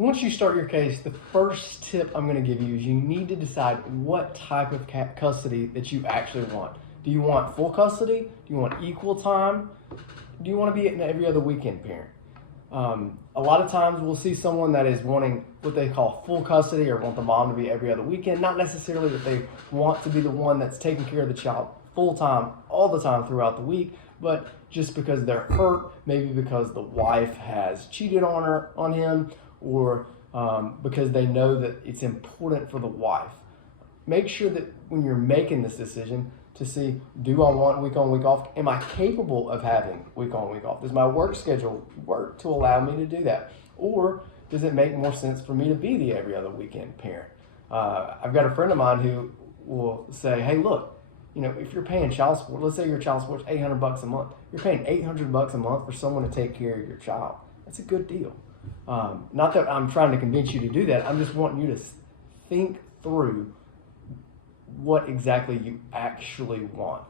Once you start your case, the first tip I'm going to give you is you need to decide what type of custody that you actually want. Do you want full custody? Do you want equal time? Do you want to be an every other weekend parent? A lot of times we'll see someone that is wanting what they call full custody or want the mom to be every other weekend. Not necessarily that they want to be the one that's taking care of the child full time all the time throughout the week, but just because they're hurt, maybe because the wife has cheated on him, or because they know that it's important for the wife. Make sure that when you're making this decision to see, do I want week on, week off? Am I capable of having week on, week off? Does my work schedule work to allow me to do that? Or does it make more sense for me to be the every other weekend parent? I've got a friend of mine who will say, hey, look, if you're paying child support, let's say your child support's $800 a month. You're paying $800 a month for someone to take care of your child. That's a good deal. Not that I'm trying to convince you to do that. I'm just wanting you to think through what exactly you actually want.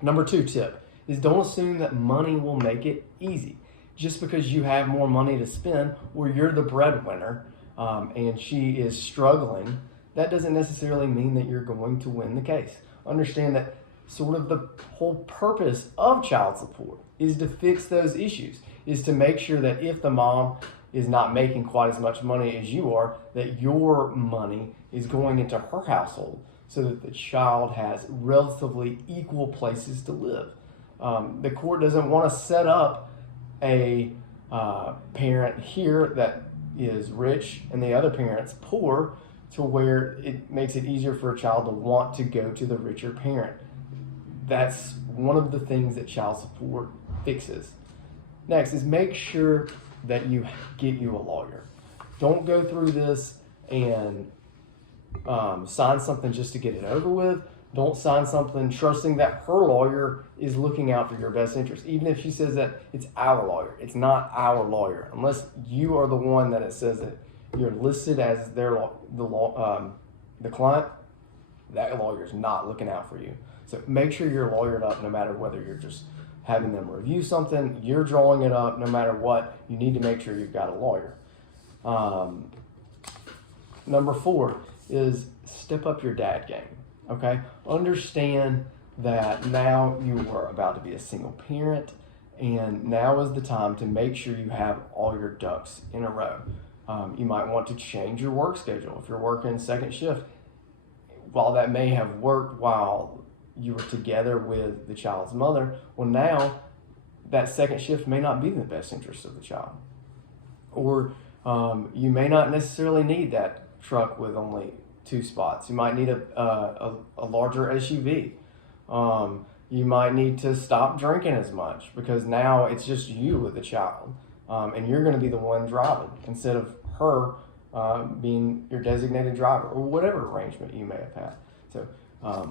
Number 2 tip is don't assume that money will make it easy. Just because you have more money to spend or you're the breadwinner and she is struggling, that doesn't necessarily mean that you're going to win the case. Understand that sort of the whole purpose of child support is to fix those issues, is to make sure that if the mom is not making quite as much money as you are, that your money is going into her household so that the child has relatively equal places to live. The court doesn't want to set up a parent here that is rich and the other parent's poor to where it makes it easier for a child to want to go to the richer parent. That's one of the things that child support fixes. Next is make sure that you get you a lawyer. Don't go through this and sign something just to get it over with. Don't sign something trusting that her lawyer is looking out for your best interest. Even if she says that it's our lawyer, it's not our lawyer. Unless you are the one that it says that you're listed as the client, that lawyer is not looking out for you. So make sure you're lawyered up no matter whether you're just having them review something, you're drawing it up, no matter what, you need to make sure you've got a lawyer. Number 4 is step up your dad game, okay? Understand that now you are about to be a single parent, and now is the time to make sure you have all your ducks in a row. You might want to change your work schedule. If you're working second shift, while that may have worked while you were together with the child's mother, well, now that second shift may not be in the best interest of the child. Or you may not necessarily need that truck with only 2 spots. You might need a larger SUV. You might need to stop drinking as much because now it's just you with the child. And you're going to be the one driving instead of her being your designated driver, or whatever arrangement you may have had. So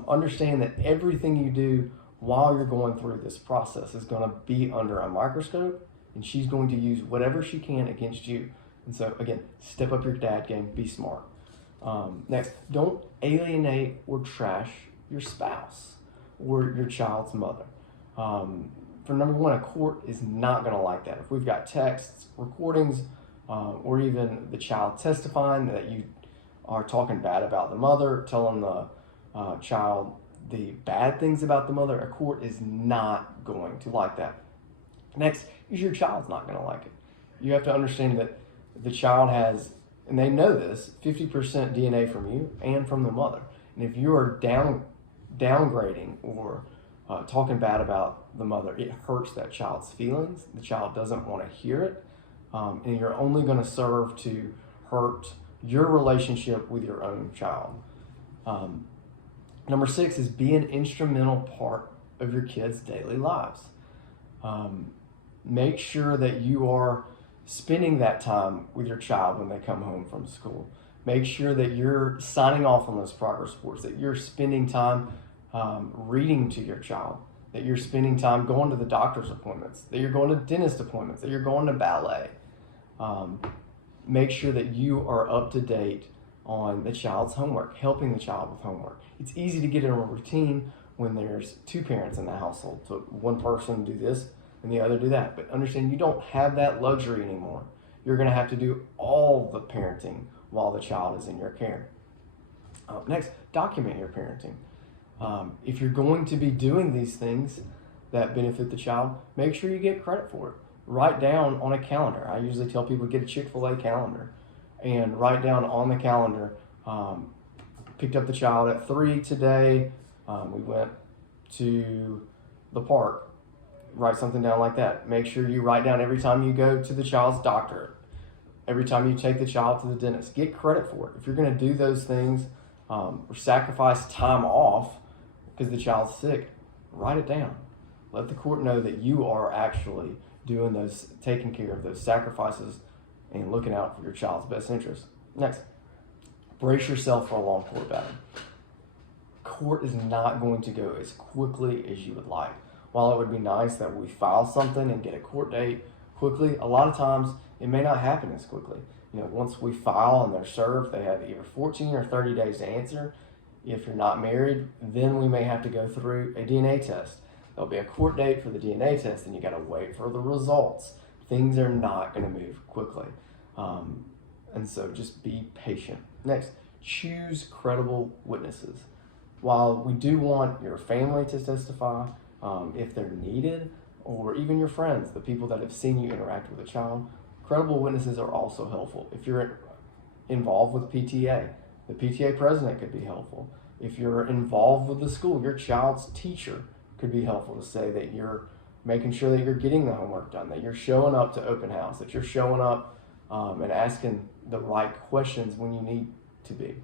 understand that everything you do while you're going through this process is going to be under a microscope, and she's going to use whatever she can against you. And so again, step up your dad game, be smart. Next, don't alienate or trash your spouse or your child's mother. For number 1, a court is not going to like that. If we've got texts, recordings, or even the child testifying that you are talking bad about the mother, telling the child the bad things about the mother, a court is not going to like that. Next is your child's not going to like it. You have to understand that the child has, and they know this, 50% DNA from you and from the mother. And if you are downgrading or talking bad about the mother, it hurts that child's feelings. The child doesn't want to hear it. And you're only going to serve to hurt your relationship with your own child. Number 6 is be an instrumental part of your kids' daily lives. Make sure that you are spending that time with your child when they come home from school. Make sure that you're signing off on those progress reports, that you're spending time reading to your child, that you're spending time going to the doctor's appointments, that you're going to dentist appointments, that you're going to ballet. Make sure that you are up to date on the child's homework, helping the child with homework. It's easy to get in a routine when there's 2 parents in the household. So one person do this and the other do that. But understand you don't have that luxury anymore. You're going to have to do all the parenting while the child is in your care. Next, document your parenting. If you're going to be doing these things that benefit the child, make sure you get credit for it. Write down on a calendar. I usually tell people get a Chick-fil-A calendar and write down on the calendar, picked up the child at 3 today, we went to the park. Write something down like that. Make sure you write down every time you go to the child's doctor, every time you take the child to the dentist. Get credit for it. If you're going to do those things or sacrifice time off because the child's sick, write it down. Let the court know that you are actually doing those, taking care of those sacrifices and looking out for your child's best interest. Next, brace yourself for a long court battle. Court is not going to go as quickly as you would like. While it would be nice that we file something and get a court date quickly, a lot of times it may not happen as quickly. Once we file and they're served, they have either 14 or 30 days to answer. If you're not married, then we may have to go through a DNA test. There'll be a court date for the DNA test, and you got to wait for the results. Things are not going to move quickly. And so just be patient. Next, choose credible witnesses. While we do want your family to testify, if they're needed, or even your friends, the people that have seen you interact with a child, credible witnesses are also helpful. If you're involved with PTA, the PTA president could be helpful. If you're involved with the school, your child's teacher could be helpful to say that you're making sure that you're getting the homework done, that you're showing up to open house, that you're showing up and asking the right questions when you need to be.